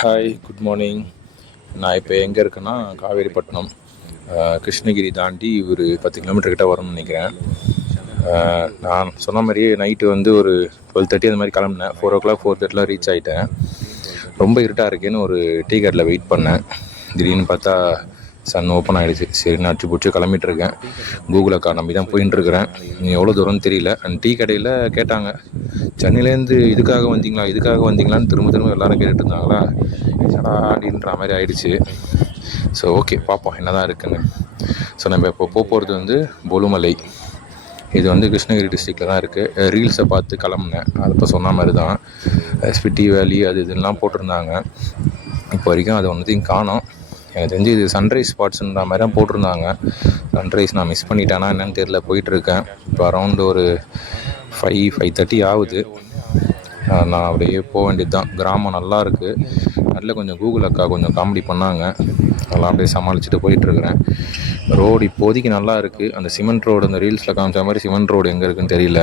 Hi, good morning. நான் இப்போ எங்கே இருக்கேன்னா காவேரிப்பட்டினம், கிருஷ்ணகிரி தாண்டி ஒரு 10 கிலோமீட்டர் கிட்ட வரும்னு நினைக்கிறேன். நான் சொன்ன மாதிரியே நைட்டு வந்து ஒரு 12:30 அந்த மாதிரி கிளம்புனேன். 4:00 4:30 ரீச் ஆகிட்டேன். ரொம்ப இருட்டாக இருக்கேன்னு ஒரு டீ கடையில் வெயிட் பண்ணேன். திடீர்னு பார்த்தா சன் ஓப்பன் ஆகிடுச்சு. சரி, நான் அடிச்சு பிடிச்சி கிளம்பிட்டு இருக்கேன். கூகுள் அக்கா நம்பி தான் போயின்னு இருக்கிறேன். எவ்வளோ தூரம்னு தெரியல. அண்ட் டீ கடையில் கேட்டாங்க, சென்னையிலேருந்து இதுக்காக வந்தீங்களான்னு திரும்ப எல்லாரும் கேட்டுட்டு இருந்தாங்களா. என்னடா அப்படின்ற மாதிரி ஆயிடுச்சு. ஸோ ஓகே, பார்ப்போம் என்ன தான் இருக்குன்னு. ஸோ நம்ம இப்போ போகிறது வந்து பொலுமலை. இது வந்து கிருஷ்ணகிரி டிஸ்ட்ரிக்டில் தான் இருக்குது. ரீல்ஸை பார்த்து கிளம்புனேன். அது இப்போ சொன்ன மாதிரி தான் எஸ்பிடி வேலி அது இதெல்லாம் போட்டிருந்தாங்க. இப்போ வரைக்கும் அது ஒன்றுத்தையும் காணோம். எனக்கு தெரிஞ்சு இது சன்ரைஸ் ஸ்பாட்ஸுன்ற மாதிரி தான் போட்டிருந்தாங்க. சன்ரைஸ் நான் மிஸ் பண்ணிட்டேன்னா என்னென்னு தெரியல. போயிட்டுருக்கேன். இப்போ அரௌண்டு ஒரு 5:30 ஆகுது. நான் அப்படியே போக வேண்டியது தான். கிராமம் நல்லா இருக்குது. நல்ல கொஞ்சம் கூகுள் அக்கா கொஞ்சம் காமெடி பண்ணாங்க. அதெல்லாம் அப்படியே சமாளிச்சுட்டு போயிட்டுருக்கிறேன். ரோடு இப்போதைக்கு நல்லா இருக்குது. அந்த சிமெண்ட் ரோடு, அந்த ரீல்ஸில் காமிச்ச மாதிரி சிமெண்ட் ரோடு எங்கே இருக்குதுன்னு தெரியல.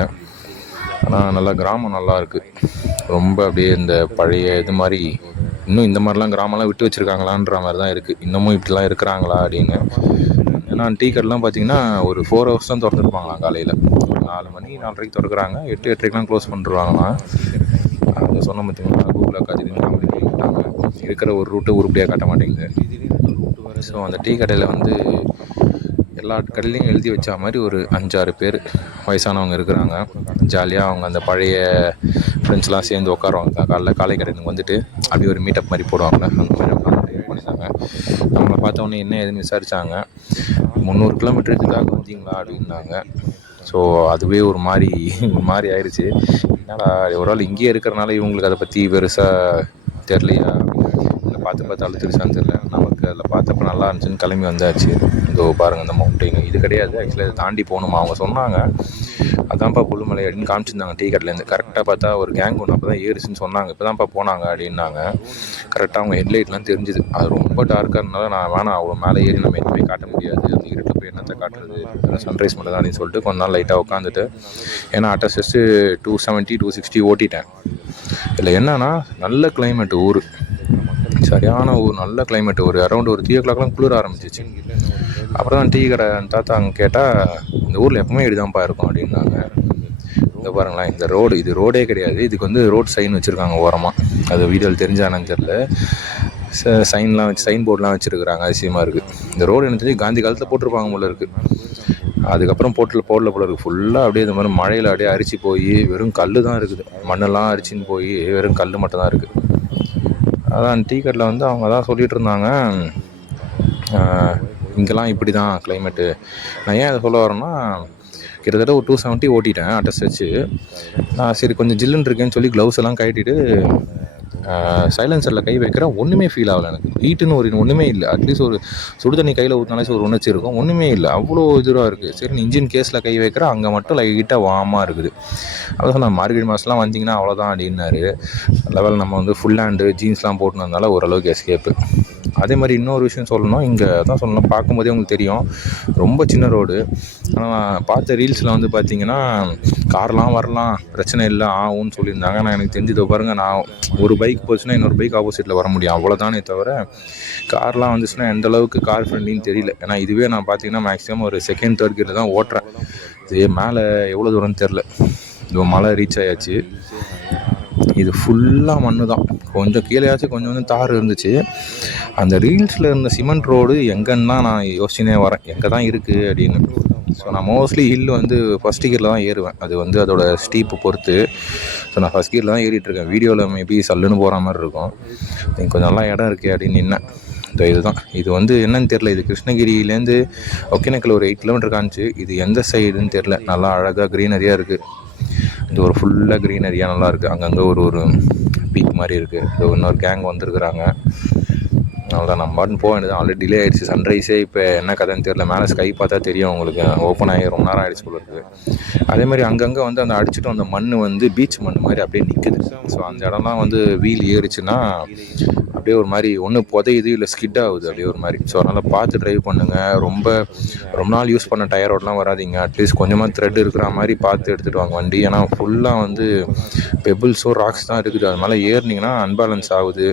ஆனால் நல்லா கிராமம் நல்லா இருக்குது. ரொம்ப அப்படியே இந்த பழைய இது மாதிரி, இன்னும் இந்த மாதிரிலாம் கிராமம்லாம் விட்டு வச்சுருக்காங்களான்ற மாதிரி தான் இருக்குது. இன்னமும் இப்படிலாம் இருக்கிறாங்களா அப்படின்னு. ஏன்னா டீ கடைலாம் பார்த்தீங்கன்னா ஒரு 4 ஹவர்ஸ் தான் திறந்துருப்பாங்களாம். காலையில் 4 மணி 4:30 திறக்கிறாங்க. 8:30 க்ளோஸ் பண்ணிருவாங்களாம். அதை சொன்ன பார்த்தீங்கன்னா கூகுள் அக்கா திடீர்னு காமெடி பண்ணிவிட்டாங்க. இருக்கிற ஒரு ரூட்டு உருப்படியாக காட்ட மாட்டேங்குது. ஸோ அந்த டீ கடையில் வந்து எல்லா கடையிலையும் எழுதி வச்ச மாதிரி ஒரு 5-6 பேர் வயசானவங்க இருக்கிறாங்க. ஜாலியாக அவங்க அந்த பழைய ஃப்ரெண்ட்ஸ்லாம் சேர்ந்து உட்காருவாங்க. காலை கடைக்கு வந்துட்டு அப்படி ஒரு மீட்டப் மாதிரி போடுவாங்க. அந்த மாதிரி உட்காந்து பண்ணியிருந்தாங்க. நம்மளை பார்த்தோன்னே என்ன ஏதுன்னு விசாரித்தாங்க. 300 கிலோமீட்டர் இதுக்காக வந்தீங்களா அப்படின்னாங்க. ஸோ அதுவே ஒரு மாதிரி ஆயிடுச்சு. என்னடா ஒரு ஆள் இங்கேயே இருக்கிறனால இவங்களுக்கு அதை பற்றி பெருசாக தெரியலையா, இல்லை பார்த்து அழுத்திருச்சான்னு தெரியல. நமக்கு அதில் பார்த்தப்ப நல்லா இருந்துச்சுன்னு கிளம்பி வந்தாச்சு. இதோ பாருங்கள் இந்த மவுண்டெயின். இது கிடையாது ஆக்சுவலி, அதை தாண்டி போகணுமா. அவங்க சொன்னாங்க அதான்ப்பா பொழுமலை அப்படின்னு காமிச்சிருந்தாங்க டீ கடையிலேருந்து. கரெக்டாக பார்த்தா ஒரு கேங் ஒன்று அப்போ தான் ஏறிச்சுன்னு சொன்னாங்க. இப்போ தான்ப்பா போனாங்க அப்படின்னாங்க. கரெக்டாக அவங்க ஹெட்லைட்லாம் தெரிஞ்சுது. அது ரொம்ப டார்க்காக இருந்தனால நான் வேணாம், அவ்வளோ மேலே ஏறி நம்ம எதுவுமே காட்ட முடியாது, அந்த இருட்டில் போய் என்னத்தை காட்டுறது, சன்ரைஸ் மட்டும் தான் அப்படின்னு சொல்லிட்டு கொஞ்ச நாள் லைட்டாக உட்காந்துட்டு, ஏன்னா அட்டஸ்ட்டு 270 260 ஓட்டிட்டேன். இதில் என்னன்னா நல்ல கிளைமேட்டு, ஊர் சரியான ஊர், நல்ல கிளைமேட்டு. ஒரு அரௌண்ட் ஒரு 3 o'clockலாம் குளிர ஆரம்பிச்சிச்சு. அப்புறம் தான் டீ கடை தாத்தா அங்கே கேட்டால் இந்த ஊரில் எப்பவுமே இப்படிதான்ப்பா இருக்கும் அப்படின்னாங்க. இங்கே பாருங்களேன், இந்த ரோடு இது ரோடே கிடையாது. இதுக்கு வந்து ரோட் சைன் வச்சுருக்காங்க ஓரமாக. அது வீடியோவில் தெரிஞ்சானு தெரியல. சைன்லாம் வச்சு, சைன் போர்டெலாம் வச்சுருக்குறாங்க. அதிசயமாக இருக்குது. இந்த ரோடு எனக்கு தெரிஞ்சு காந்தி காலத்தில் போட்டிருப்பாங்க போல இருக்குது. அதுக்கப்புறம் போடல போல இருக்குது. ஃபுல்லாக அப்படியே இந்த மாதிரி மழையில் அப்படியே அரிச்சு போய் வெறும் கல் தான் இருக்குது. மண்ணெல்லாம் அரிச்சின்னு போய் வெறும் கல் மட்டும் தான் இருக்குது. அதான் டீ கடையில் வந்து அவங்க தான் சொல்லிகிட்டு இருந்தாங்க, இங்கெல்லாம் இப்படி தான் கிளைமேட்டு. நான் ஏன் அதை சொல்ல வரேன்னா, கிட்டத்தட்ட ஒரு 270 ஓட்டிட்டேன் அட்டஸ்ட் வச்சு. நான் சரி கொஞ்சம் ஜில்லுன்னு இருக்கேன்னு சொல்லி க்ளவுஸ் எல்லாம் கட்டிட்டு சைலன்சரில் கை வைக்கிறேன். ஒன்றுமே ஃபீல் ஆகலை எனக்கு. ஹீட்டுன்னு ஒரு ஒன்றுமே இல்லை. அட்லீஸ்ட் ஒரு சுடு தண்ணி கையில் ஊற்றினாலே ஒரு உணர்ச்சி இருக்கும். ஒன்றுமே இல்லை, அவ்வளோ இதுவாக இருக்குது. சரி இன்ஜின் கேஸில் கை வைக்கிறேன், அங்கே மட்டும் லைட்டாக வார்மாக இருக்குது. அதான் சொன்னேன், மார்கழி மாதம்லாம் வந்தீங்கன்னா அவ்வளோதான் அப்படின்னாரு. லெவல் நம்ம வந்து ஃபுல் ஹேண்டு ஜீன்ஸ்லாம் போட்டுனதுனால ஓரளவுக்கு எஸ்கேப்பு. அதே மாதிரி இன்னொரு விஷயம் சொல்லணும், இங்கே தான் சொல்லணும், பார்க்கும்போதே உங்களுக்கு தெரியும் ரொம்ப சின்ன ரோடு. ஆனால் பார்த்த ரீல்ஸில் வந்து பார்த்தீங்கன்னா கார்லாம் வரலாம், பிரச்சனை இல்லை ஆகும்னு சொல்லியிருந்தாங்க. நான் எனக்கு தெரிஞ்சதை பாருங்கள், நான் ஒரு பைக் போச்சுன்னா இன்னொரு பைக் ஆப்போசிட்டில் வர முடியும், அவ்வளோதானே தவிர கார்லாம் வந்துச்சுன்னா எந்த அளவுக்கு கார் ஃப்ரெண்ட்லின்னு தெரியல. ஏன்னா இதுவே நான் பார்த்தீங்கன்னா மேக்ஸிமம் ஒரு 2nd 3rd கியரில் தான் ஓட்டுறேன். இது மேலே எவ்வளோ தூரம்னு தெரில. இது மலை ரீச் ஆயாச்சு. இது ஃபுல்லாக மண்ணு தான். கொஞ்சம் கீழேயாச்சும் கொஞ்சம் தார் இருந்துச்சு. அந்த ரீல்ஸில் இருந்த சிமெண்ட் ரோடு எங்கன்னு தான் நான் யோசிச்சுனே வரேன், எங்கே தான் இருக்குது அப்படின்னு. ஸோ நான் மோஸ்ட்லி ஹில் வந்து ஃபஸ்ட் கியரில் தான் ஏறுவேன். அது வந்து அதோட ஸ்டீப்பு பொறுத்து. ஸோ நான் ஃபஸ்ட் கியரில் தான் ஏறிட்டுருக்கேன். வீடியோவில் மேபி சல்லுன்னு போகிற மாதிரி இருக்கும். கொஞ்சம் நல்லா இடம் இருக்குது அப்படின்னு நின்னேன். இதுதான், இது வந்து என்னன்னு தெரில. இது கிருஷ்ணகிரியிலேருந்து ஒகேனக்கல் ஒரு 8 கிலோமீட்டர் காமிச்சு. இது எந்த சைடுன்னு தெரில. நல்லா அழகாக க்ரீனரியாக இருக்குது. இது ஒரு ஃபுல்லாக க்ரீனரியாக நல்லாயிருக்கு. அங்கங்கே ஒரு பீக் மாதிரி இருக்குது. இது இன்னொரு கேங் வந்துருக்குறாங்க. அவ்வளோதான், நம்ம பாட்டுன்னு போக வேண்டியது. ஆல்ரெடி டிலே ஆகிடுச்சு. சன்ரைஸே இப்போ என்ன கதைன்னு தெரியல. மேலே ஸ்கை பார்த்தா தெரியும் உங்களுக்கு. ஓப்பன் ஆகி ரொம்ப நேரம் ஆகிடுச்சு போல இருக்குது. அதேமாதிரி அங்கங்கே வந்து அந்த அடிச்சுட்டு அந்த மண் வந்து பீச் மண் மாதிரி அப்படியே நிற்குது. ஸோ அந்த இடம்லாம் வந்து வீல் ஏறிச்சுன்னா அப்படியே ஒரு மாதிரி ஒன்று புதையுது, இல்லை ஸ்கிட் ஆகுது அப்படியே ஒரு மாதிரி. ஸோ அதனால் பார்த்து ட்ரைவ் பண்ணுங்கள். ரொம்ப நாள் யூஸ் பண்ண டயரோடலாம் வராதிங்க. அட்லீஸ்ட் கொஞ்சமாக த்ரெட் இருக்கிற மாதிரி பார்த்து எடுத்துகிட்டு வாங்க வண்டி. ஏன்னா ஃபுல்லாக வந்து பெபிள்ஸோ ராக்ஸ் தான் இருக்குது. அது மேலே ஏறினீங்கன்னா அன்பேலன்ஸ் ஆகுது.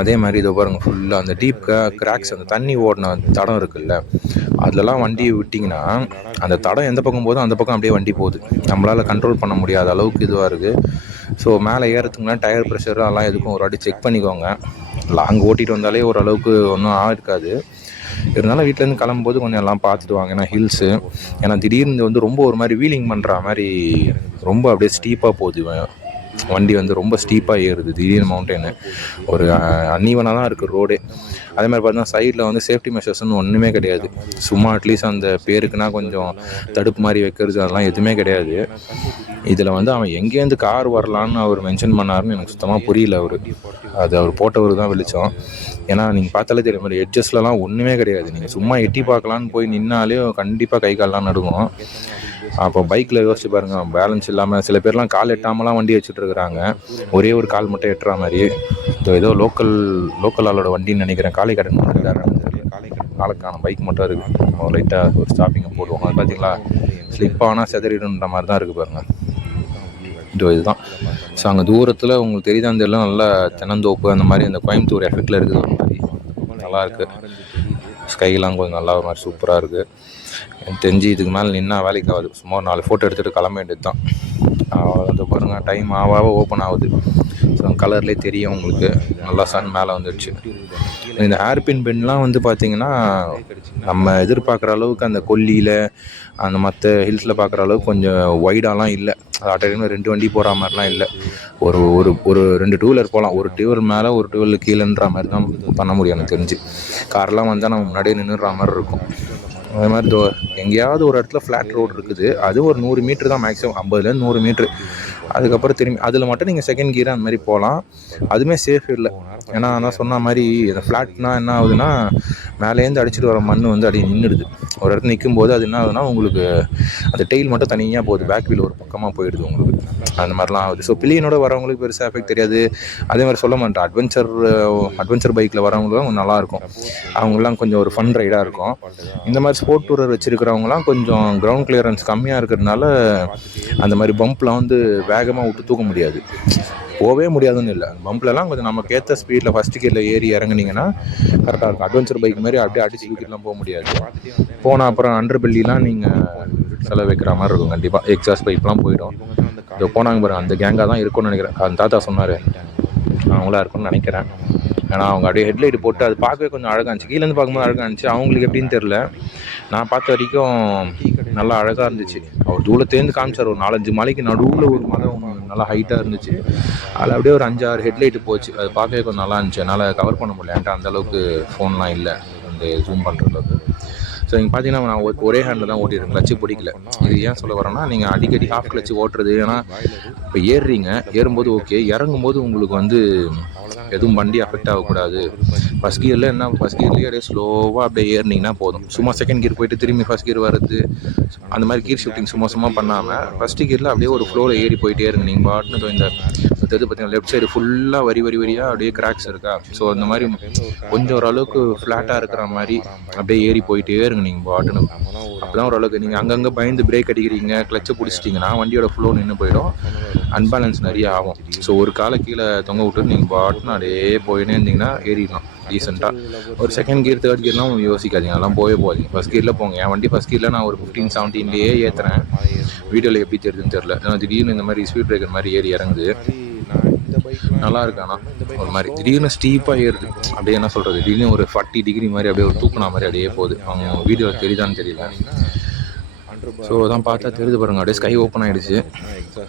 அதே மாதிரி இதோ பாருங்கள் ஃபுல்லாக அந்த டீப் கிராக்ஸ், அந்த தண்ணி ஓடின தடம் இருக்குல்ல, அதிலலாம் வண்டியை விட்டிங்கன்னா அந்த தடம் எந்த பக்கம் போதும் அந்த பக்கம் அப்படியே வண்டி போகுது. நம்மளால் கண்ட்ரோல் பண்ண முடியாத அளவுக்கு இதுவாக இருக்குது. ஸோ மேலே ஏறத்துக்குனா டயர் ப்ரெஷர் அதெல்லாம் எதுக்கும் ஒரு வாட்டி செக் பண்ணிக்கோங்க. லாங் ஓட்டிகிட்டு வந்தாலே ஓரளவுக்கு ஒன்றும் ஆகிருக்காது. இருந்தாலும் வீட்டிலேருந்து கிளம்பும்போது கொஞ்சம் எல்லாம் பார்த்துட்டு வாங்க. ஏன்னா ஹில்ஸு, ஏன்னா திடீர்னு வந்து ரொம்ப ஒரு மாதிரி வீலிங் பண்ணுற மாதிரி ரொம்ப அப்படியே ஸ்டீப்பாக போகுது வண்டி, வந்து ரொம்ப ஸ்டீப்பாக ஏறுது திடீர்னு மவுண்டெயின். ஒரு அன்னீவனாக தான் இருக்குது ரோடே. அதே மாதிரி பார்த்தீங்கன்னா சைடில் வந்து சேஃப்டி மெஷர்ஸ்னு ஒன்றுமே கிடையாது. சும்மா அட்லீஸ்ட் அந்த பேருக்குன்னா கொஞ்சம் தடுப்பு மாதிரி வைக்கிறது அதெல்லாம் எதுவுமே கிடையாது. இதில் வந்து அவன் எங்கேருந்து கார் வரலான்னு அவர் மென்ஷன் பண்ணாருன்னு எனக்கு சுத்தமாக புரியல. அது அவர் போட்டவர் தான் வெளிச்சம். ஏன்னா நீங்கள் பார்த்தாலே தெரியும், மாதிரி எட்ஜஸ்லலாம் ஒன்றுமே கிடையாது. நீங்கள் சும்மா எட்டி பார்க்கலான்னு போய் நின்னாலே கண்டிப்பாக கை கால்லாம் நடுங்கும். அப்போ பைக்கில் யோசிச்சு பாருங்கள், பேலன்ஸ் இல்லாமல் சில பேர்லாம் கால் எட்டாமலாம் வண்டி வச்சுட்டு இருக்கிறாங்க. ஒரே ஒரு கால் மட்டும் எட்டுற மாதிரி. ஏதோ லோக்கல் ஆளோட வண்டின்னு நினைக்கிறேன். காளைக்கடன் காலைக்கான பைக் மட்டும் இருக்குது. லைட்டாக ஒரு ஸ்டாப்பிங்கை போடுவோம். அது பார்த்தீங்களா, ஸ்லிப் ஆனால் செதறிடுன்ற மாதிரி தான் இருக்குது பாருங்கள். இதுதான். ஸோ அங்கே தூரத்தில் உங்களுக்கு தெரியுதா, அந்த எல்லாம் நல்லா தென்னந்தோப்பு அந்த மாதிரி அந்த கோயம்புத்தூர் எஃபெக்டில் இருக்குது. ஒரு மாதிரி நல்லாயிருக்கு. ஸ்கைலாம் கொஞ்சம் நல்லா ஒரு மாதிரி சூப்பராக இருக்குது. எனக்கு தெரிஞ்சு இதுக்கு மேலே நின்னா வேலைக்கு ஆகுது. சும்மா ஒரு 4 ஃபோட்டோ எடுத்துகிட்டு கிளம்ப வேண்டியது தான். அது பாருங்கள், டைம் ஆக ஓப்பன் ஆகுது. ஸோ கலர்லேயே தெரியும் உங்களுக்கு, நல்லா சன் மேலே வந்துடுச்சு. இந்த ஹேர்பின் பென்லாம் வந்து பார்த்திங்கன்னா நம்ம எதிர்பார்க்குற அளவுக்கு அந்த கொல்லியில் அந்த மற்ற ஹில்ஸில் பார்க்குற அளவுக்கு கொஞ்சம் வைடாலாம் இல்லை. அட்டையிலும் 2 வண்டி போகிற மாதிரிலாம் இல்லை. ஒரு ஒரு ஒரு 2 டூ வீலர் போகலாம். ஒரு டூ வீலர் மேலே ஒரு டூ வீலர் கீழேன்ற மாதிரி தான் பண்ண முடியும் எனக்கு தெரிஞ்சு. கார்லாம் வந்தால் நம்ம முன்னாடியே நின்றுற மாதிரி இருக்கும். அது மாதிரி எங்கேயாவது ஒரு இடத்துல ஃப்ளாட் ரோடு இருக்குது, அது ஒரு 100 மீட்ரு தான் மேக்ஸிமம், 50லேருந்து 100 மீட்ரு. அதுக்கப்புறம் திரும்பி அதில் மட்டும் நீங்கள் செகண்ட் கியர் அந்த மாதிரி போகலாம். அதுவுமே சேஃப் இல்லை. ஏன்னா நான் சொன்ன மாதிரி இந்த ஃப்ளாட்னா என்ன ஆகுதுன்னா, மேலேருந்து அடிச்சுட்டு வர மண் வந்து அப்படியே நின்றுடுது. ஒரு இடத்துல நிற்கும் போது அது என்ன ஆகுதுன்னா, உங்களுக்கு அந்த டெயில் மட்டும் தனியாக போகுது, பேக் வீல் ஒரு பக்கமாக போயிடுது உங்களுக்கு. அந்த மாதிரிலாம் ஆகுது. ஸோ பில்லியனோட வரவங்களுக்கு பெருசாக எஃபெக்ட் தெரியாது. அதே மாதிரி சொல்ல மாட்டேன், அட்வென்ச்சர் பைக்கில் வரவங்களும் கொஞ்சம் நல்லாயிருக்கும். அவங்களாம் கொஞ்சம் ஒரு ஃபன் ரைடாக இருக்கும். இந்த மாதிரி ஸ்போர்ட் டூரர் வச்சுருக்கிறவங்களாம் கொஞ்சம் கிரவுண்ட் கிளியரன்ஸ் கம்மியாக இருக்கிறதுனால அந்த மாதிரி பம்ப்லாம் வந்து வேகமாக விட்டு தூக்க முடியாது. போகவே முடியாதுன்னு இல்லை, பம்ப்லலாம் கொஞ்சம் நமக்கு ஏற்ற ஸ்பீடில் ஃபஸ்ட்டு கியரில் ஏறி இறங்குனீங்கன்னா கரெக்டாக இருக்கும். அட்வென்ச்சர் பைக் மாதிரி அப்படியே அடிச்சு தூக்கிட்டுலாம் போக முடியாது. போனால் அப்புறம் அண்டர் பெல்லிலாம் நீங்கள் செலவு வைக்கிற மாதிரி இருக்கும். கண்டிப்பாக எக்ஸாஸ்ட் பைப்லாம் போயிடும். இதோ போனாங்க பாருங்க, அந்த கேங்காக தான் இருக்கும்னு நினைக்கிறேன். அந்த தாத்தா சொன்னார், அவங்களா இருக்கும்னு நினைக்கிறேன். ஏன்னா அவங்க அப்படியே ஹெட்லைட் போட்டு அது பார்க்கவே கொஞ்சம் அழகாக இருந்துச்சு. கீழேருந்து பார்க்கும்போது அழகாக இருந்துச்சு. அவங்களுக்கு எப்படின்னு தெரில, நான் பார்த்த வரைக்கும் நல்லா அழகாக இருந்துச்சு. அவர் தூரத்துலேருந்து காமிச்சார், ஒரு 4-5 மலைக்கு நடுவில் ஒரு மலை நல்லா ஹைட்டாக இருந்துச்சு. அதில் அப்படியே ஒரு 5-6 ஹெட்லைட்டு போச்சு. அது பார்க்கவே கொஞ்சம் நல்லா இருந்துச்சு. என்னால் கவர் பண்ண முடியல, என்கிட்ட அந்தளவுக்கு ஃபோன்லாம் இல்லை அந்த ஜூம் பண்ணுற அளவுக்கு. ஸோ நீங்கள் பார்த்தீங்கன்னா நான் ஒரே ஹேண்டில் தான் ஓட்டிடுறேன், கிளச்சு பிடிக்கல. இது ஏன் சொல்ல வரேன்னா, நீங்கள் அடிக்கடி ஹாஃப் கிளச்சு ஓட்டுறது, ஏன்னா இப்போ ஏறுறீங்க, ஏறும்போது ஓகே, இறங்கும்போது உங்களுக்கு வந்து எதுவும் வண்டி அஃபெக்ட் ஆகக்கூடாது. ஃபஸ்ட் கியரில் என்ன, ஃபஸ்ட் கியர்லேயே அப்படியே ஸ்லோவாக அப்படியே ஏறினீங்கன்னா போதும். சும்மா செகண்ட் கியர் போய்ட்டு திரும்பி ஃபஸ்ட் கியர் வர்றது, அந்த மாதிரி கியர் ஷிஃப்டிங் சும்மா பண்ணாமல் ஃபஸ்ட்டு கியரில் அப்படியே ஒரு ஃப்ளோவில் ஏறி போயிட்டே இருங்க. நீங்கள் பாட்டுன்னு இந்த இது பார்த்தீங்கன்னா லெஃப்ட் சைடு ஃபுல்லாக வரியாக அப்படியே கிராக்ஸ் இருக்கா. ஸோ அந்த மாதிரி கொஞ்சம் ஓரளவுக்கு ஃப்ளாட்டாக இருக்கிற மாதிரி அப்படியே ஏறி போயிட்டே இருங்க நீங்கள் பாட்டுன்னு. அப்போ தான் ஓரளவுக்கு நீங்கள் அங்கங்கே பயந்து பிரேக் அடிக்கிறீங்க, கிளச்சை பிடிச்சிட்டிங்கன்னா வண்டியோட ஃப்ளோ நின்று போயிடும், அன்பேலன்ஸ் நிறைய ஆகும். ஸோ ஒரு காலை கீழே தொங்க விட்டுட்டு நீங்கள் பாட்டுன்னு அப்படியே போயினே இருந்தீங்கன்னா ஏறிடலாம் டீசெண்டாக. ஒரு செகண்ட் கியர் தேர்ட் கியர்லாம் யோசிக்காதீங்க, அதெல்லாம் போகாதீங்க. ஃபஸ்ட் கியரில் போங்க. என் வண்டி ஃபஸ்ட் கியரில் நான் ஒரு 15-17லேயே ஏற்றுறேன். வீடியோவில் எப்படி தெரியுதுன்னு தெரில, ஏன்னா திடீர்னு இந்த மாதிரி ஸ்பீட் பிரேக்கர் மாதிரி ஏறி இறங்குது. நல்லா இருக்கு. ஆனால் ஒரு மாதிரி திடீர்னு ஸ்டீப்பாக ஏறுது, அப்படியே என்ன சொல்கிறது, திடீர்னு ஒரு 40 டிகிரி மாதிரி அப்படியே ஒரு தூக்குனா மாதிரி அப்படியே போகுது. அவங்க வீடியோவில் தெரியுதான்னு தெரியல. ஸோ அதான் பார்த்தா தெரியுது பாருங்க, அப்படியே ஸ்கை ஓப்பன் ஆகிடுச்சு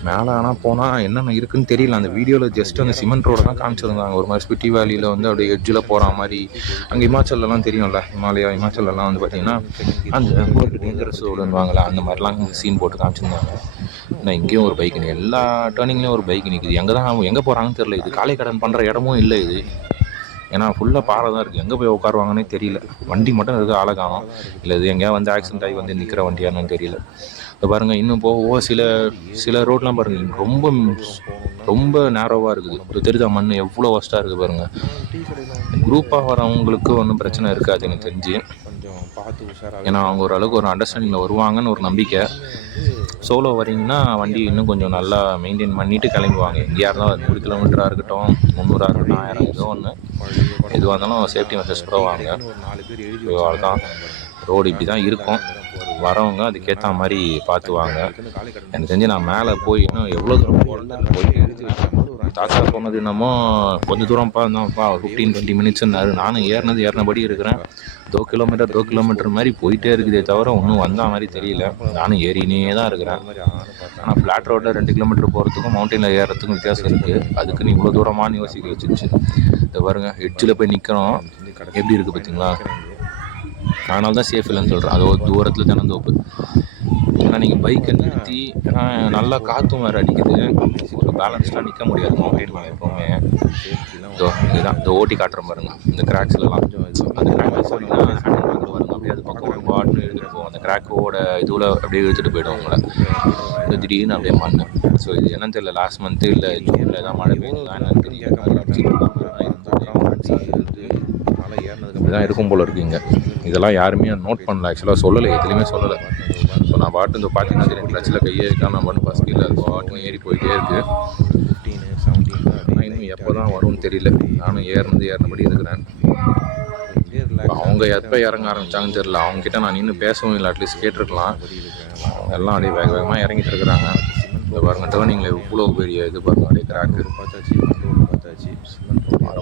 மேலே. ஆனால் போனால் என்னென்ன இருக்குன்னு தெரியல. அந்த வீடியோவில் ஜஸ்ட் அந்த சிமெண்ட் ரோடு தான் காமிச்சிருந்தாங்க. ஒரு மாதிரி ஸ்பிட்டி வேலியில் வந்து அப்படியே எட்ஜில் போகிற மாதிரி. அங்கே இமாச்சல்லாம் தெரியும்ல, இமாச்சல்லாம் வந்து பார்த்திங்கன்னா அந்த போட்டு டேஞ்சரஸ் ரோடுன்னு அந்த மாதிரிலாம் சீன் போட்டு காமிச்சிருந்தாங்க. ஆனால் இங்கேயும் ஒரு பைக் நிற்குது, எல்லா டேர்னிங்லேயும் ஒரு பைக் நிற்குது. எங்கே போகிறாங்கன்னு தெரியல. இது காளைக்கடன் பண்ணுற இடமும் இல்லை இது, ஏன்னா ஃபுல்லாக பாறை தான் இருக்குது. எங்கே போய் உட்காருவாங்கன்னே தெரியல. வண்டி மட்டும் இருக்குது, ஆளை காணோம். இல்லை இது எங்கேயா வந்து ஆக்சிடென்ட் ஆகி வந்து நிற்கிற வண்டியானு தெரியல. இப்போ பாருங்கள், இன்னும் போக சில ரோட்லாம் பாருங்கள் ரொம்ப நேரோவாக இருக்குது. இப்போ தெரியுதா மண் எவ்வளோ ஒஸ்ட்டாக இருக்குது பாருங்கள். குரூப்பாக வரவங்களுக்கு ஒன்றும் பிரச்சனை இருக்காது எனக்கு தெரிஞ்சு, ஏன்னா அவங்க ஓரளவுக்கு ஒரு அண்டர்ஸ்டாண்டிங்கில் வருவாங்கன்னு ஒரு நம்பிக்கை. சோலோ வரீங்கன்னா வண்டி இன்னும் கொஞ்சம் நல்லா மெயின்டைன் பண்ணிவிட்டு கிளம்புவாங்க. எங்கேயா இருந்தாலும் 100 கிலோமீட்டராக இருக்கட்டும், 300 இருக்கட்டும், 1000 ஏதோ ஒன்று, எதுவாக இருந்தாலும் சேஃப்டி மெஷர்ஸ் கூட வாங்க. அவ்வளோதான், ரோடு இப்படி தான் இருக்கும். வரவங்க அதுக்கேற்ற மாதிரி பார்த்துவாங்க. எனக்கு தெரிஞ்சு நான் மேலே போய் இன்னும் எவ்வளோ தூரம் போகிறது போய் தாத்தா சொன்னது என்னமோ கொஞ்சம் தூரம்ப்பா இருந்தாப்பா 15-20 மினிட்ஸ்னாரு. நானும் ஏறினபடி இருக்கிறேன். 2 கிலோமீட்டர் மாதிரி போயிட்டே இருக்குதே தவிர ஒன்றும் வந்த மாதிரி தெரியல. நானும் ஏறினே தான் இருக்கிறேன். ஆனால் ஃப்ளாட் ரோட்டில் 2 கிலோமீட்டர் போகிறதுக்கும் மவுண்டனில் ஏறுறதுக்கும் வித்தியாசம் இருக்குது. அதுக்கு நீ இவ்வளோ தூரமானு யோசிக்க வச்சுருச்சு. இதை பாருங்க, எட்ஜில் போய் நிற்கிறோம், எப்படி இருக்குது பார்த்தீங்களா? அதனால தான் சேஃப் இல்லைன்னு சொல்கிறேன். அது ஒரு தூரத்தில் தென்னந்தோப்பு. ஏன்னா நீங்கள் பைக்கை நிறுத்தி, ஏன்னா நல்லா காற்றும் வேறு அடிக்குது, பேலன்ஸ்லாம் நிற்க முடியாது மவுண்டைன் மேலே எப்போவுமே. இதுதான் இந்த ஓட்டி காட்டுறோம் பாருங்க, இந்த கிராக்ஸ்லாம். அந்த கிராக்ஸ் அப்படின்னா ஹேண்டில் பேக்கில் வருங்க, அப்படியே அது பக்கம் ஒரு பாட்னு எடுத்துகிட்டு போகும். அந்த கிராக்கோட இதுவில் அப்படியே இழுத்துட்டு போய்டும் உங்களை. இது திடீர்னு அப்படியே மண். ஸோ இது என்னன்னு தெரியல, லாஸ்ட் மந்த்து இல்லை ஜூனில் தான் மழை பெய்யுதுதான் என்னன்னு தெரியல. இதுதான் இருக்கும் போல் இருக்குங்க. இதெல்லாம் யாருமே நோட் பண்ணல, ஆக்சுவலாக சொல்லலை, எதுலேயுமே சொல்லலை. ஸோ நான் பாட்டு இந்த பார்த்தீங்கன்னா 2 கிளச்சில் கையே வைக்காம நான் பாட்டு ஃபஸ்ட் கீழே அது பாட்டும் ஏறி போயிட்டே இருக்குது. ஆனால் இன்னும் எப்போ தான் வரும்னு தெரியல. நானும் ஏறினபடி இருக்கிறேன். அவங்க எப்போ இறங்க ஆரம்பித்தாங்கன்னு தெரியல. அவங்ககிட்ட நான் இன்னும் பேசவும் இல்லை, அட்லீஸ்ட் கேட்டிருக்கலாம். எல்லாம் அப்படியே வேகமாக இறங்கிட்டு இருக்கிறாங்க. இந்த பாருங்க, டேர்னிங்கில் இவ்வளோ பெரிய இது பாருங்க, அப்படியே கிராக்கு.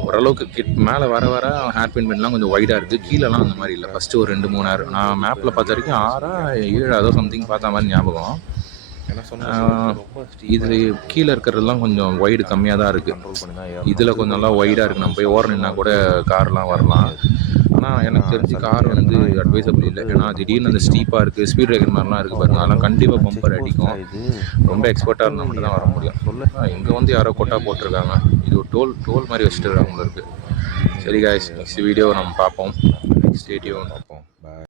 ஓரளவுக்கு மேலே வர ஹேர் பின் பென்லாம் கொஞ்சம் வைடாக இருக்குது. கீழெல்லாம் அந்த மாதிரி இல்லை. ஃபஸ்ட்டு ஒரு 2-3 ஹேர் நான் மேப்பில் பார்த்த வரைக்கும் 6-7 அதோ சம்திங் பார்த்த மாதிரி ஞாபகம். இது கீழே இருக்கிறதெல்லாம் கொஞ்சம் வைடு கம்மியாக தான் இருக்குது. இதில் கொஞ்சம் நல்லா வைடாக இருக்குது. நம்ம போய் ஓரம் நின்னா கூட கார்லாம் வரலாம். ஆனால் எனக்கு தெரிஞ்சு கார் வந்து அட்வைசபிள் இல்லை. ஏன்னா திடீர்னு அந்த ஸ்டீப்பாக இருக்குது, ஸ்பீட் பிரேக்கர் மாதிரிலாம் இருக்குது பாருங்க, அதெல்லாம் கண்டிப்பாக பம்பர் அடிக்கும். ரொம்ப எக்ஸ்பர்ட்டாக இருந்தால் மட்டும் தான் வர முடியும். இங்கே வந்து யாரோ கொட்டா போட்டிருக்காங்க. இது ஒரு டோல் மாதிரி வச்சுட்டு இருக்காங்க இருக்குது. சரி காய்ஸ், நெக்ஸ்ட் வீடியோ நம்ம பார்ப்போம். Stay tune.